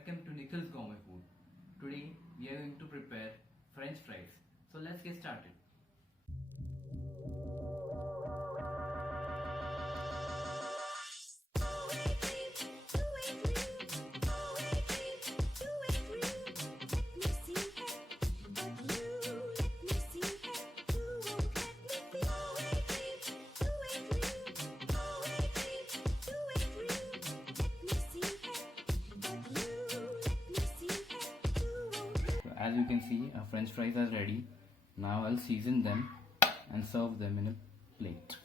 Welcome to Nikhil's Gourmet Food. Today we are going to prepare French fries. So let's get started. As you can see, our French fries are ready. Now I'll season them and serve them in a plate.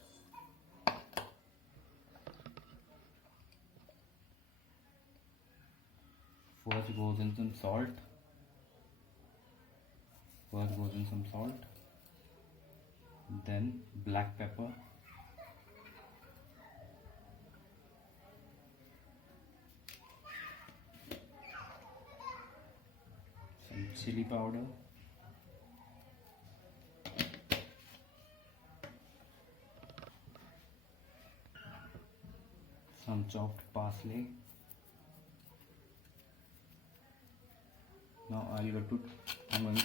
First goes in some salt. Then black pepper. Some chilli powder. Some chopped parsley. Now I'm going to